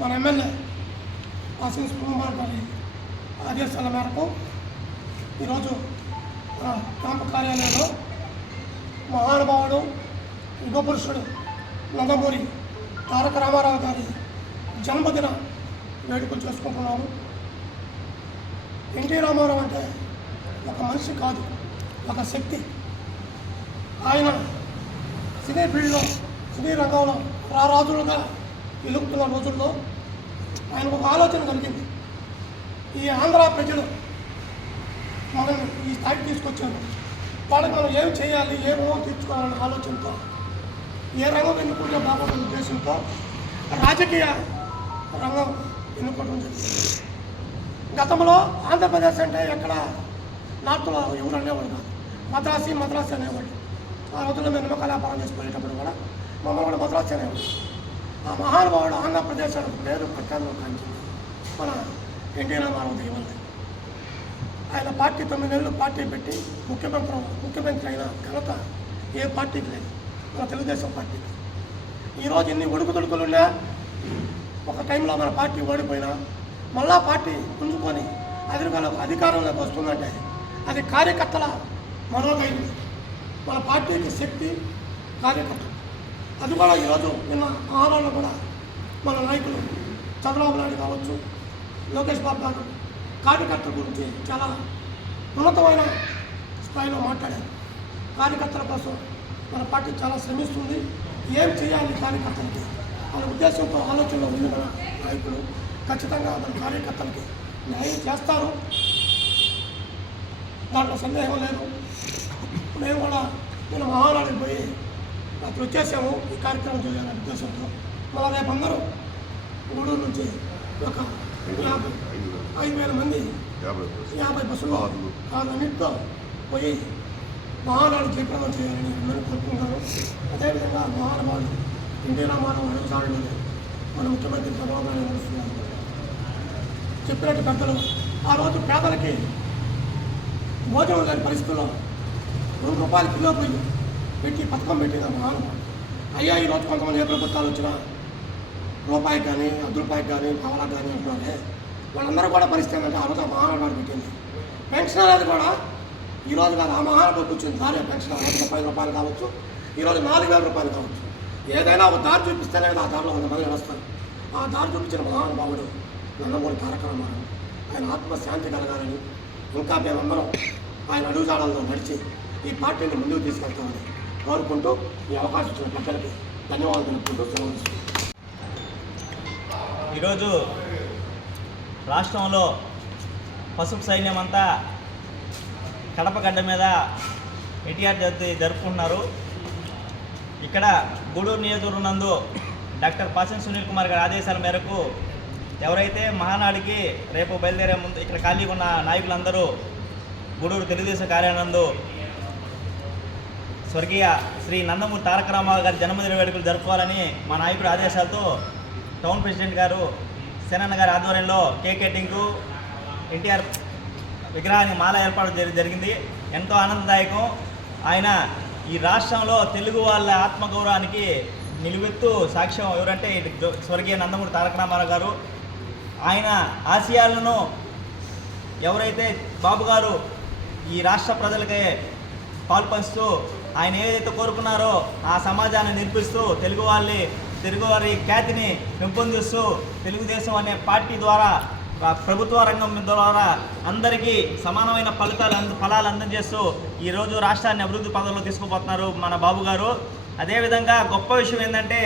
మన ఎమ్మెల్యే ఆశీస్ కుమార్ గారి ఆదేశాల మేరకు ఈరోజు క్యాంపు కార్యాలయంలో మహానుభావుడు యుగపురుషుడు నందమూరి తారక రామారావు గారి జన్మదిన వేడుకలు చేసుకుంటున్నాము. ఎన్టీ రామారావు అంటే ఒక మనిషి కాదు, ఒక శక్తి. ఆయన సినీ ఫీల్డ్లో, సినీ రంగంలో రారాజులుగా వెలుగుతున్న రోజుల్లో ఆయనకు ఒక ఆలోచన కలిగింది. ఈ ఆంధ్ర ప్రజలు మనల్ని ఈ స్థాయికి తీసుకొచ్చారు, వాళ్ళకి మనం ఏం చేయాలి, ఏమో తీర్చుకోవాలనే ఆలోచనతో, ఏ రంగం ఎన్నుకుంటే బాగుంటుంది ఉద్దేశంతో రాజకీయ రంగం ఎన్నుకోవడం జరిగింది. గతంలో ఆంధ్రప్రదేశ్ అంటే ఎక్కడ నార్త్లో ఎవరు అనేవాడు కాదు, మద్రాసి అనేవాడు. ఆ రోజుల్లో మేము నిమ్మకాయ వ్యాపారం చేసుకునేటప్పుడు కూడా మమ్మల్ని కూడా మద్రాసి అనేవాడు. ఆ మహానుభావుడు ఆంధ్రప్రదేశ్ పేరు ప్రఖ్యాతిలో కాంచింది మన ఎన్టీ రామారావు దేవల్ని. ఆయన పార్టీ 9 ఏళ్ళు పార్టీ పెట్టి ముఖ్యమంత్రి అయిన ఘనత ఏ పార్టీకి లేదు, మన తెలుగుదేశం పార్టీకి. ఈరోజు ఇన్ని ఒడుకుదొడుకులున్నా, ఒక టైంలో మన పార్టీ ఓడిపోయినా మళ్ళా పార్టీ పుంజుకొని అధికారంలోకి వస్తుందంటే అది కార్యకర్తల మనోధైర్యం, మన పార్టీకి శక్తి కార్యకర్తలు. అది కూడా ఈరోజు నిన్న ఆహారాల్లో కూడా మన నాయకులు చంద్రబాబు నాయుడు కావచ్చు, లోకేష్ బాబు గారు కార్యకర్తల గురించి చాలా ఉన్నతమైన స్థాయిలో మాట్లాడారు. కార్యకర్తల కోసం మన పార్టీ చాలా శ్రమిస్తుంది, ఏం చేయాలి కార్యకర్తలకి అనే ఉద్దేశంతో ఆలోచనలో ఉంది మన నాయకులు. ఖచ్చితంగా మన కార్యకర్తలకి న్యాయం చేస్తారు, దాంట్లో సందేహం లేదు. మేము కూడా నేను మహానాడికి పోయి అప్పుడు వచ్చేసాము ఈ కార్యక్రమం చేయాలనే ఉద్దేశంతో. మళ్ళీ రేపు అందరూ గూడూరు నుంచి ఒక 5,000 మంది 50 బస్సులు కార్లన్నింటితో పోయి మహానాడు జయప్రదం చేయాలని అందరూ కోరుకుంటారు. అదేవిధంగా మహానుభావుడు ఎన్టీ రామారావు అడుగుసాడలేదు మన ముఖ్యమంత్రి చంద్రబాబు నాయుడు నడుస్తున్నారు. చెప్పినట్టు పెద్దలు ఆ రోజు పేదలకి భోజనం లేని పరిస్థితుల్లో ₹2 కిలో పొయ్యి పెట్టి పథకం పెట్టిన మహానుభావుడు. అయ్యా ఈరోజు కొంతమంది ఏ ప్రభుత్వాలు వచ్చినా రూపాయికి కానీ ₹10 కానీ పావలాకి కానీ అంటున్నారే, వాళ్ళందరూ కూడా పరిస్థితి ఏంటంటే ఆ రోజు ఆ మహానుభావుడు పెట్టింది. పెన్షన్ అనేది కూడా ఈరోజు కాదు, ఆ మహానుభావుడికి వచ్చింది దారి. పెన్షన్ ₹30 కావచ్చు, ఈరోజు ₹4,000 కావచ్చు. ఏదైనా ఒక దారి చూపిస్తేనే ఆ దారిలో 100 మంది నడుస్తారు. ఆ దారి చూపించిన మహానుభావుడు నందమూరి తారక రామారావు. ఆయన ఆత్మశాంతి కలగాలని, ఇంకా మేమందరం ఆయన అడుగుజాడల్లో నడిచి ఈ పార్టీని ముందుకు తీసుకెళ్తామని కోరుకుంటూ ఈ అవకాశం ఇచ్చిన పెద్దలకి ధన్యవాదాలు తెలుపుకుంటూ సెలవు. ఈరోజు రాష్ట్రంలో పసుపు సైన్యం అంతా కడప గడ్డ మీద ఎన్టీఆర్ జయంతి జరుపుకుంటున్నారు. ఇక్కడ గూడూరు నియోజకవర్గం నందు డాక్టర్ పాసం సునీల్ కుమార్ గారి ఆదేశాల మేరకు ఎవరైతే మహానాడికి రేపు బయలుదేరే ముందు ఇక్కడ ఖాళీగా ఉన్న నాయకులందరూ గూడూరు తెలుగుదేశం కార్యాలయం నందు స్వర్గీయ శ్రీ నందమూరి తారక రామారావు గారి జన్మదిన వేడుకలు జరుపుకోవాలని మా నాయకుడి ఆదేశాలతో టౌన్ ప్రెసిడెంట్ గారు సేనన్న గారి ఆధ్వర్యంలో కేక్ కటింగ్కు ఎన్టీఆర్ విగ్రహానికి మాల ఏర్పాటు జరిగింది. ఎంతో ఆనందదాయకం. ఆయన ఈ రాష్ట్రంలో తెలుగు వాళ్ళ ఆత్మగౌరవానికి నిలువెత్తు సాక్ష్యం ఎవరంటే స్వర్గీయ నందమూరి తారక రామారావు గారు. ఆయన ఆశయాలను ఎవరైతే బాబు గారు ఈ రాష్ట్ర ప్రజలకే పాల్పంచుతూ ఆయన ఏదైతే కోరుకున్నారో ఆ సమాజాన్ని నిర్మిస్తూ తెలుగువారి ఖ్యాతిని పెంపొందిస్తూ తెలుగుదేశం అనే పార్టీ ద్వారా ప్రభుత్వ రంగం ద్వారా అందరికీ సమానమైన ఫలాలు అందజేస్తూ ఈరోజు రాష్ట్రాన్ని అభివృద్ధి పదంలో తీసుకుపోతున్నారు మన బాబు గారు. అదేవిధంగా గొప్ప విషయం ఏంటంటే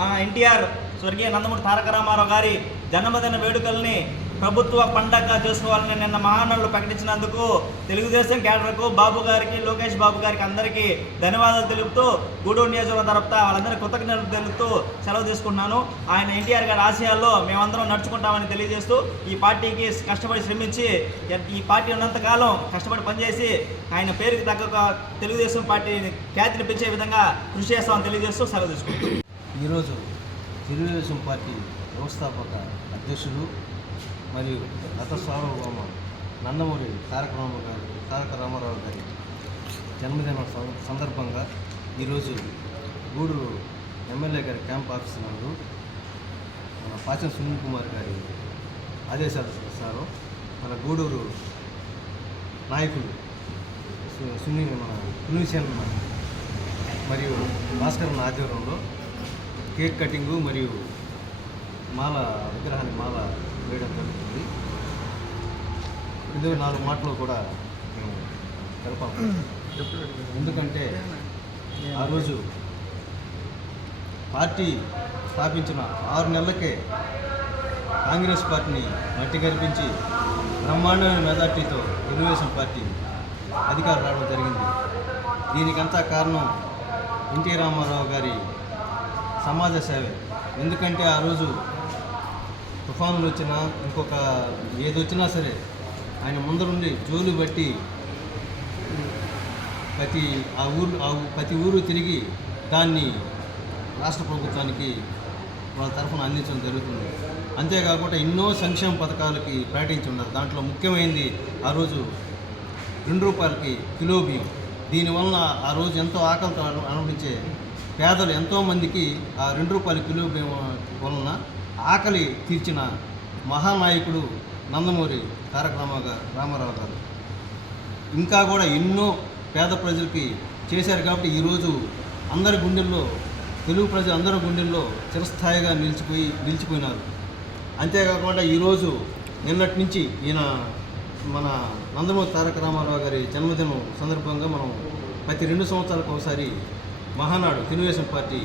మా ఎన్టీఆర్ స్వర్గీయ నందమూరి తారక రామారావు గారి జన్మదిన వేడుకల్ని ప్రభుత్వ పండగ చేసుకోవాలని నిన్న మహానాడులో ప్రకటించినందుకు తెలుగుదేశం కేడర్కు బాబు గారికి, లోకేష్ బాబు గారికి అందరికీ ధన్యవాదాలు తెలుపుతూ గూడూరు నియోజకవర్గం తరపున వాళ్ళందరికీ కృతజ్ఞతలు తెలుపుతూ సెలవు తీసుకుంటున్నాను. ఆయన ఎన్టీఆర్ గారి ఆశయాల్లో మేమందరం నడుచుకుంటామని తెలియజేస్తూ ఈ పార్టీకి కష్టపడి శ్రమించి ఈ పార్టీ ఉన్నంతకాలం కష్టపడి పనిచేసి ఆయన పేరుకి తగ్గ తెలుగుదేశం పార్టీ ఖ్యాతిని పెంచే విధంగా కృషి చేస్తామని తెలియజేస్తూ సెలవు తీసుకుంటాం. ఈరోజు తెలుగుదేశం పార్టీ వ్యవస్థాపక అధ్యక్షులు మరియు గత సార్వభౌమ నందమూరి తారక రామారావు గారి జన్మదిన సందర్భంగా ఈరోజు గూడూరు ఎమ్మెల్యే గారి క్యాంప్ ఆఫీస్ నందు మన పాచన సునీల్ కుమార్ గారి ఆదేశాల ప్రకారం మన గూడూరు నాయకులు సునీల్ మరియు భాస్కర్ ఆధ్వర్యంలో కేక్ కటింగు మరియు విగ్రహాన్ని మాల వేయడం జరుగుతుంది. ఇది 4 మాటలు కూడా మేము తెలపాము. ఎందుకంటే ఆ రోజు పార్టీ స్థాపించిన 6 నెలలకే కాంగ్రెస్ పార్టీని మట్టి కల్పించి బ్రహ్మాండమైన మెజార్టీతో తెలుగుదేశం పార్టీ అధికారం రావడం జరిగింది. దీనికంతా కారణం ఎన్టీ రామారావు గారి సమాజ సేవే. ఎందుకంటే ఆ రోజు తుఫానులు వచ్చినా ఇంకొక ఏదొచ్చినా సరే ఆయన ముందరుండి జోలు బట్టి ప్రతి ఊరు తిరిగి దాన్ని రాష్ట్ర ప్రభుత్వానికి వాళ్ళ తరఫున అందించడం జరుగుతుంది. అంతేకాకుండా ఎన్నో సంక్షేమ పథకాలకి ప్రకటించి ఉన్నారు. దాంట్లో ముఖ్యమైనది ఆ రోజు ₹2 కిలో బియ్యం. దీనివలన ఆ రోజు ఎంతో ఆకలితో అనుభవించే పేదలు ఎంతోమందికి ఆ ₹2 కిలో బియ్యం వలన ఆకలి తీర్చిన మహానాయకుడు నందమూరి తారక రామారావు గారు. ఇంకా కూడా ఎన్నో పేద ప్రజలకి చేశారు. కాబట్టి ఈరోజు అందరి గుండెల్లో, తెలుగు ప్రజలందరి గుండెల్లో చిరస్థాయిగా నిలిచిపోయినారు. అంతేకాకుండా ఈరోజు నిన్నటి నుంచి మన నందమూరి తారక రామారావు గారి జన్మదినం సందర్భంగా మనం ప్రతి 2 సంవత్సరాలకు ఒకసారి తెలుగుదేశం పార్టీ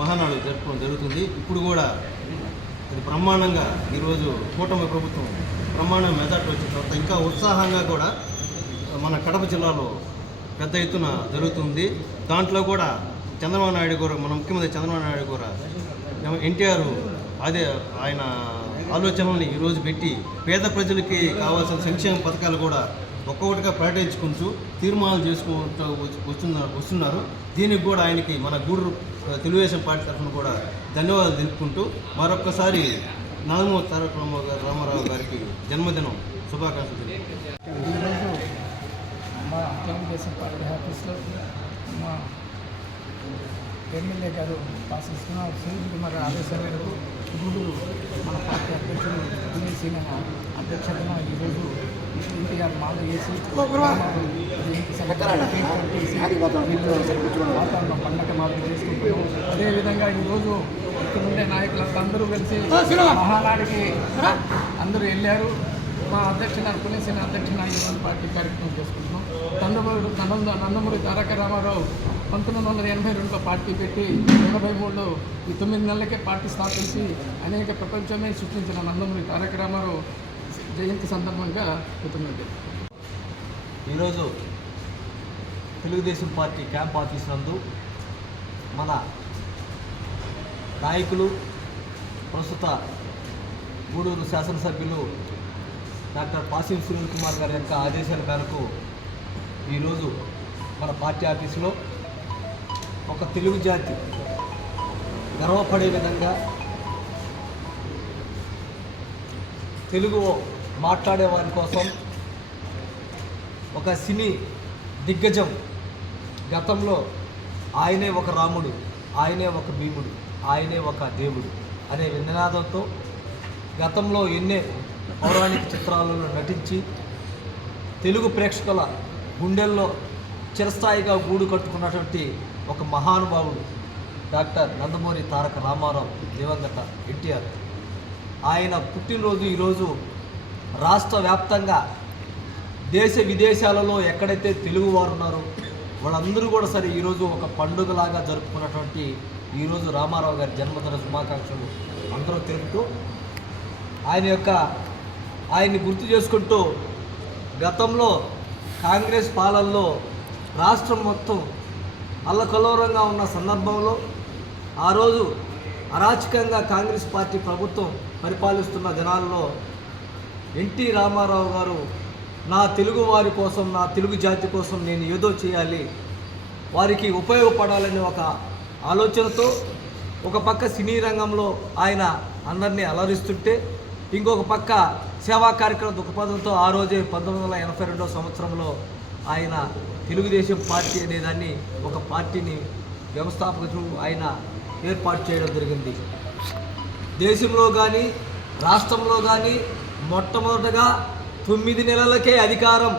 మహానాడు జరుపుకోవడం జరుగుతుంది. ఇప్పుడు కూడా ఇది బ్రహ్మాండంగా ఈరోజు కూటమి ప్రభుత్వం బ్రహ్మాండంగా మెజార్టీ వచ్చిన తర్వాత ఇంకా ఉత్సాహంగా కూడా మన కడప జిల్లాలో పెద్ద ఎత్తున జరుగుతుంది. దాంట్లో కూడా చంద్రబాబు నాయుడు గారు, మన ముఖ్యమంత్రి చంద్రబాబు నాయుడు కూడా ఎన్టీఆర్ ఆయన ఆలోచనల్ని ఈరోజు పెట్టి పేద ప్రజలకి కావాల్సిన సంక్షేమ పథకాలు కూడా ఒక్కొక్కటిగా ప్రకటించుకుంటూ తీర్మానాలు చేసుకుంటూ వస్తున్నారు. దీనికి కూడా ఆయనకి మన గూడూరు తెలుగుదేశం పార్టీ తరఫున కూడా ధన్యవాదాలు తెలుపుకుంటూ మరొక్కసారి నందమూరి తారక రామారావు గారికి జన్మదినం శుభాకాంక్షలు తెలుపుకుంటున్నాను. ఈరోజు మా తెలుగుదేశం పార్టీ ఆఫీస్లో మా ఎమ్మెల్యే గారు సునీల్ కుమార్ ఆదేశాల మేరకు గూడూరు మన పార్టీ అధ్యక్షులు సీన అధ్యక్షతన ఈరోజు ఎన్టీఆర్ మాల వేసి వాతావరణం పండగ మార్పు చేసుకుంటున్నాం. అదేవిధంగా ఈరోజు ఇక్కడ ఉండే నాయకులంతా అందరూ కలిసి మహానాడికి అందరూ వెళ్ళారు. మా అధ్యక్షుల పులిసిన అధ్యక్షుల ఈరోజు పార్టీ కార్యక్రమం చేసుకుంటున్నాం. నందమూరి తారక రామారావు 1982లో పార్టీ పెట్టి 83లో ఈ 9 నెలలకే పార్టీ స్థాపించి అనేక ప్రపంచమే సృష్టించిన నందమూరి తారక రామారావు జయంతి సందర్భంగా కృతజ్ఞతలు. ఈరోజు తెలుగుదేశం పార్టీ క్యాంప్ ఆఫీస్ నందు మన నాయకులు ప్రస్తుత గూడూరు శాసనసభ్యులు డాక్టర్ పాసిం సునీల్ కుమార్ గారి యొక్క ఆదేశాల మేరకు ఈరోజు మన పార్టీ ఆఫీసులో ఒక తెలుగు జాతి గర్వపడే విధంగా తెలుగు మాట్లాడే వారి కోసం ఒక సినీ దిగ్గజం గతంలో ఆయనే ఒక రాముడు, ఆయనే ఒక భీముడు, ఆయనే ఒక దేవుడు అనే నినాదంతో గతంలో ఎన్నో పౌరాణిక చిత్రాలలో నటించి తెలుగు ప్రేక్షకుల గుండెల్లో చిరస్థాయిగా గూడు కట్టుకున్నటువంటి ఒక మహానుభావుడు డాక్టర్ నందమూరి తారక రామారావు దివంగత ఎన్టీఆర్. ఆయన పుట్టినరోజు ఈరోజు రాష్ట్ర వ్యాప్తంగా దేశ విదేశాలలో ఎక్కడైతే తెలుగు వారు ఉన్నారో వాళ్ళందరూ కూడా సరే ఈరోజు ఒక పండుగలాగా జరుపుకున్నటువంటి ఈరోజు రామారావు గారి జన్మదిన శుభాకాంక్షలు అందరూ తెలుపుతూ ఆయన యొక్క ఆయన్ని గుర్తు చేసుకుంటూ గతంలో కాంగ్రెస్ పాలనలో రాష్ట్రం మొత్తం అల్లకల్లోలంగా ఉన్న సందర్భంలో ఆ రోజు అరాచకంగా కాంగ్రెస్ పార్టీ ప్రభుత్వం పరిపాలిస్తున్న దినాల్లో ఎన్టీ రామారావు గారు నా తెలుగు వారి కోసం, నా తెలుగు జాతి కోసం నేను ఏదో చేయాలి, వారికి ఉపయోగపడాలనే ఒక ఆలోచనతో ఒక పక్క సినీ రంగంలో ఆయన అందరినీ అలరిస్తుంటే, ఇంకొక పక్క సేవా కార్యక్రమ దృక్పథంతో ఆ రోజే 1982 సంవత్సరంలో ఆయన తెలుగుదేశం పార్టీ అనేదాన్ని ఒక పార్టీని వ్యవస్థాపకులు ఆయన ఏర్పాటు చేయడం జరిగింది. దేశంలో కానీ రాష్ట్రంలో కానీ మొట్టమొదటగా 9 నెలలకే అధికారం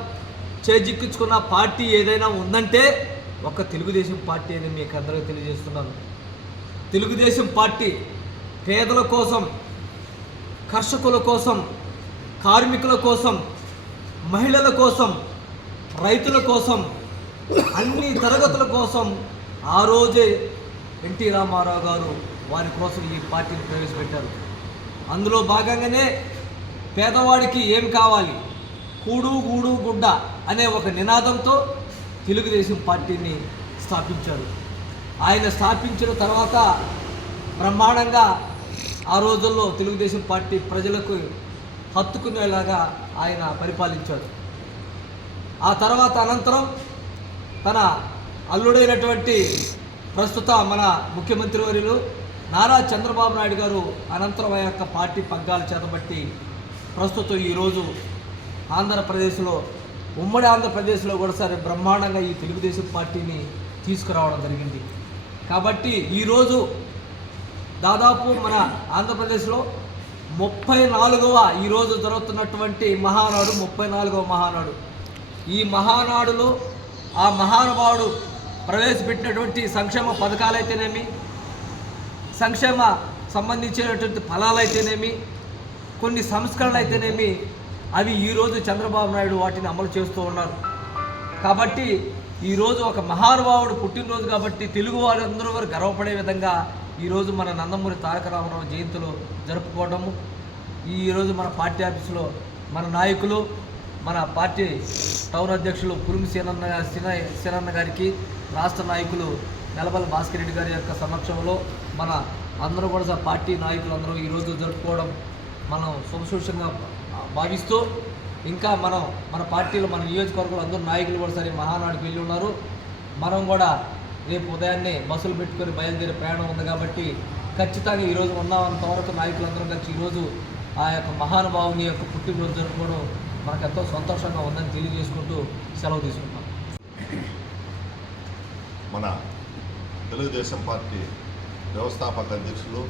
చేజిక్కించుకున్న పార్టీ ఏదైనా ఉందంటే ఒక తెలుగుదేశం పార్టీ అని మీకు అందరికీ తెలియజేస్తున్నాను. తెలుగుదేశం పార్టీ పేదల కోసం, కర్షకుల కోసం, కార్మికుల కోసం, మహిళల కోసం, రైతుల కోసం, అన్ని తరగతుల కోసం ఆ రోజే ఎన్టీ రామారావు గారు వారి కోసం ఈ పార్టీని ప్రవేశపెట్టారు. అందులో భాగంగానే పేదవాడికి ఏం కావాలి, కూడు గూడు గుడ్డ అనే ఒక నినాదంతో తెలుగుదేశం పార్టీని స్థాపించారు. ఆయన స్థాపించిన తర్వాత బ్రహ్మాండంగా ఆ రోజుల్లో తెలుగుదేశం పార్టీ ప్రజలకు హత్తుకునేలాగా ఆయన పరిపాలించాడు. ఆ తర్వాత అనంతరం తన అల్లుడైనటువంటి ప్రస్తుత మన ముఖ్యమంత్రి వర్యులు నారా చంద్రబాబు నాయుడు గారు అనంతరం ఆ యొక్క పార్టీ పగ్గాలు చేతబట్టి ప్రస్తుతం ఈరోజు ఆంధ్రప్రదేశ్లో, ఉమ్మడి ఆంధ్రప్రదేశ్లో కూడా సరే బ్రహ్మాండంగా ఈ తెలుగుదేశం పార్టీని తీసుకురావడం జరిగింది. కాబట్టి ఈరోజు దాదాపు మన ఆంధ్రప్రదేశ్లో 34వ ఈరోజు జరుగుతున్నటువంటి మహానాడు 34వ మహానాడు. ఈ మహానాడులో ఆ మహానుభావుడు ప్రవేశపెట్టినటువంటి సంక్షేమ పథకాలైతేనేమి, సంక్షేమ సంబంధించినటువంటి ఫలాలైతేనేమి, కొన్ని సంస్కరణలు అయితేనేమి, అవి ఈరోజు చంద్రబాబు నాయుడు వాటిని అమలు చేస్తూ ఉన్నారు. కాబట్టి ఈరోజు ఒక మహానుభావుడు పుట్టినరోజు కాబట్టి తెలుగు వారందరూ వారు గర్వపడే విధంగా ఈరోజు మన నందమూరి తారక రామారావు జయంతిలో జరుపుకోవడము, ఈరోజు మన పార్టీ ఆఫీసులో మన నాయకులు, మన పార్టీ టౌన్ అధ్యక్షులు పురుమి సీనన్న గారికి, రాష్ట్ర నాయకులు నెలబల భాస్కర్ రెడ్డి గారి యొక్క సమక్షంలో మన అందరూ కూడా పార్టీ నాయకులు అందరూ ఈరోజు జరుపుకోవడం మనం శుభసూచకంగా భావిస్తూ, ఇంకా మన పార్టీలో మన నియోజకవర్గంలో అందరూ నాయకులు కూడా సరే మహానాడుకు వెళ్ళి ఉన్నారు. మనం కూడా రేపు ఉదయాన్నే బస్సులు పెట్టుకొని బయలుదేరే ప్రయాణం ఉంది కాబట్టి ఖచ్చితంగా ఈరోజు ఉన్నంతవరకు నాయకులందరం కలిసి ఈరోజు ఆ యొక్క మహానుభావుని యొక్క పుట్టినరోజు జరుపుకోవడం మనకు ఎంతో సంతోషంగా ఉందని తెలియజేసుకుంటూ సెలవు తీసుకుంటాం. మన తెలుగుదేశం పార్టీ వ్యవస్థాపక అధ్యక్షులు,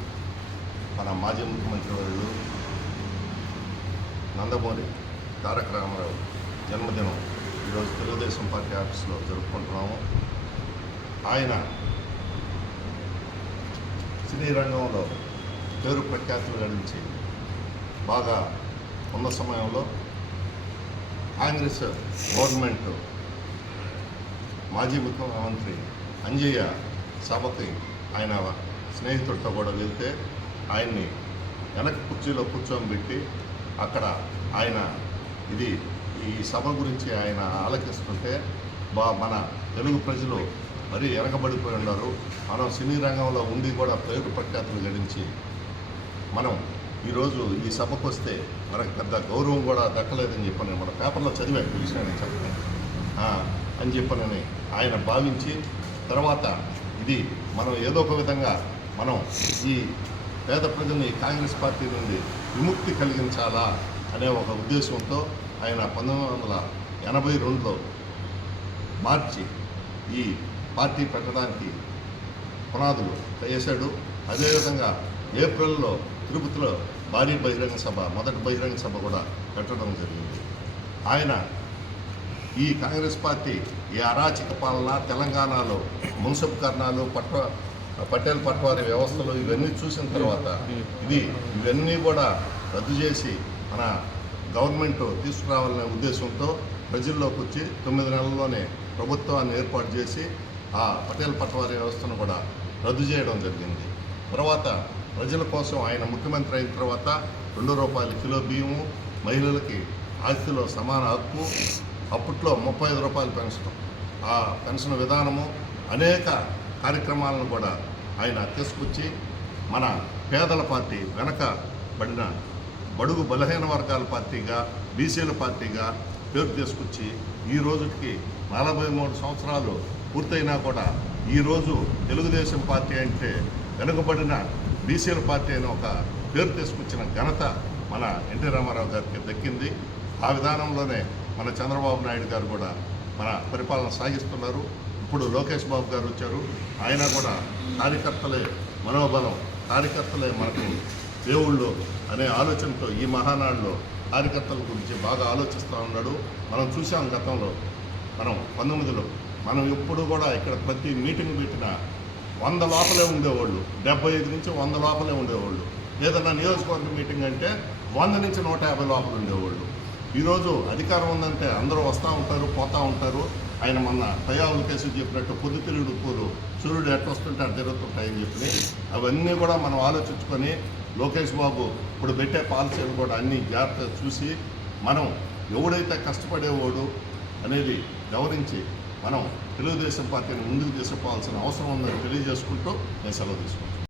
మన మాజీ ముఖ్యమంత్రి వర్యులు నందమూరి తారక రామారావు జన్మదినం ఈరోజు తెలుగుదేశం పార్టీ ఆఫీసులో జరుపుకుంటున్నాము. ఆయన సినీ రంగంలో పేరు ప్రఖ్యాతులు గడించి బాగా ఉన్న సమయంలో కాంగ్రెస్ గవర్నమెంట్ మాజీ ముఖ్యమంత్రి అంజయ్య సభకి ఆయన స్నేహితుడితో కూడా వెళ్తే ఆయన్ని వెనక కుర్చీలో కూర్చోబెట్టి అక్కడ ఆయన ఈ సభ గురించి ఆయన ఆలకిస్తుంటే మన తెలుగు ప్రజలు మరీ వెనకబడిపోయి ఉన్నారు. మనం సినీ రంగంలో ఉండి కూడా పేరు ప్రఖ్యాతులు గడించి మనం ఈరోజు ఈ సభకు వస్తే మనకు పెద్ద గౌరవం కూడా దక్కలేదని చెప్పని మన పేపర్లో చదివాను, ఈ విషయాన్ని చెప్పాను అని చెప్పనని ఆయన భావించి తర్వాత ఇది మనం ఏదో ఒక విధంగా మనం ఈ పేద ప్రజల్ని కాంగ్రెస్ పార్టీ నుండి విముక్తి కలిగించాలా అనే ఒక ఉద్దేశంతో ఆయన 1982లో మార్చి ఈ పార్టీ పెట్టడానికి పునాదులు వేశాడు. అదేవిధంగా ఏప్రిల్లో తిరుపతిలో భారీ బహిరంగ సభ, మొదటి బహిరంగ సభ కూడా పెట్టడం జరిగింది. ఆయన ఈ కాంగ్రెస్ పార్టీ ఈ అరాచక పాలన, తెలంగాణలో మున్సిపల్ కర్ణాలు, పటేల్ పట్వారీ వ్యవస్థలు ఇవన్నీ చూసిన తర్వాత ఇవన్నీ కూడా రద్దు చేసి మన గవర్నమెంట్ తీసుకురావాలనే ఉద్దేశంతో ప్రజల్లోకి వచ్చి 9 నెలల్లోనే ప్రభుత్వాన్ని ఏర్పాటు చేసి ఆ పటేల్ పట్వారీ వ్యవస్థను కూడా రద్దు చేయడం జరిగింది. తర్వాత ప్రజల కోసం ఆయన ముఖ్యమంత్రి అయిన తర్వాత 2 రూపాయల కిలో బియ్యము, మహిళలకి ఆస్తిలో సమాన హక్కు, అప్పట్లో 35 రూపాయల పెన్షన్, ఆ పెన్షన్ విధానము, అనేక కార్యక్రమాలను కూడా ఆయన తీసుకొచ్చి మన పేదల పార్టీ, వెనకబడిన బడుగు బలహీన వర్గాల పార్టీగా, బీసీల పార్టీగా పేరు తీసుకొచ్చి ఈ రోజుకి 43 సంవత్సరాలు పూర్తయినా కూడా ఈరోజు తెలుగుదేశం పార్టీ అంటే వెనుకబడిన బీసీల పార్టీ అని ఒక పేరు తీసుకొచ్చిన ఘనత మన ఎన్టీ రామారావు గారికి దక్కింది. ఆ విధానంలోనే మన చంద్రబాబు నాయుడు గారు కూడా మన పరిపాలన సాగిస్తున్నారు. ఇప్పుడు లోకేష్ బాబు గారు వచ్చారు. ఆయన కూడా కార్యకర్తలే మనోబలం, కార్యకర్తలే మనకు దేవుళ్ళు అనే ఆలోచనతో ఈ మహానాడులో కార్యకర్తల గురించి బాగా ఆలోచిస్తూ ఉన్నాడు. మనం చూసాం గతంలో, మనం 19లో మనం ఎప్పుడు కూడా ఇక్కడ ప్రతి మీటింగ్ పెట్టినా 100 లోపలే ఉండేవాళ్ళు, 75 నుంచి 100 లోపలే ఉండేవాళ్ళు. ఏదన్నా నియోజకవర్గ మీటింగ్ అంటే 100 నుంచి 150 లోపల ఉండేవాళ్ళు. ఈరోజు అధికారం ఉందంటే అందరూ వస్తూ ఉంటారు, పోతూ ఉంటారు. ఆయన మొన్న పయ్యావుల కేసు చెప్పినట్టు పొద్దుతిరుగుడు పూలు సూర్యుడు ఎట్లొస్తుంటే అటు తిరుగుతుంటాయని చెప్పి అవన్నీ కూడా మనం ఆలోచించుకొని లోకేష్ బాబు ఇప్పుడు పెట్టే పాలసీలు కూడా అన్నీ జాగ్రత్తగా చూసి మనం ఎవడైతే కష్టపడేవాడు అనేది గౌరవించి మనం తెలుగుదేశం పార్టీని ముందుకు తీసుకుపోవాల్సిన అవసరం ఉందని తెలియజేసుకుంటూ నేను సెలవు తీసుకుంటాను.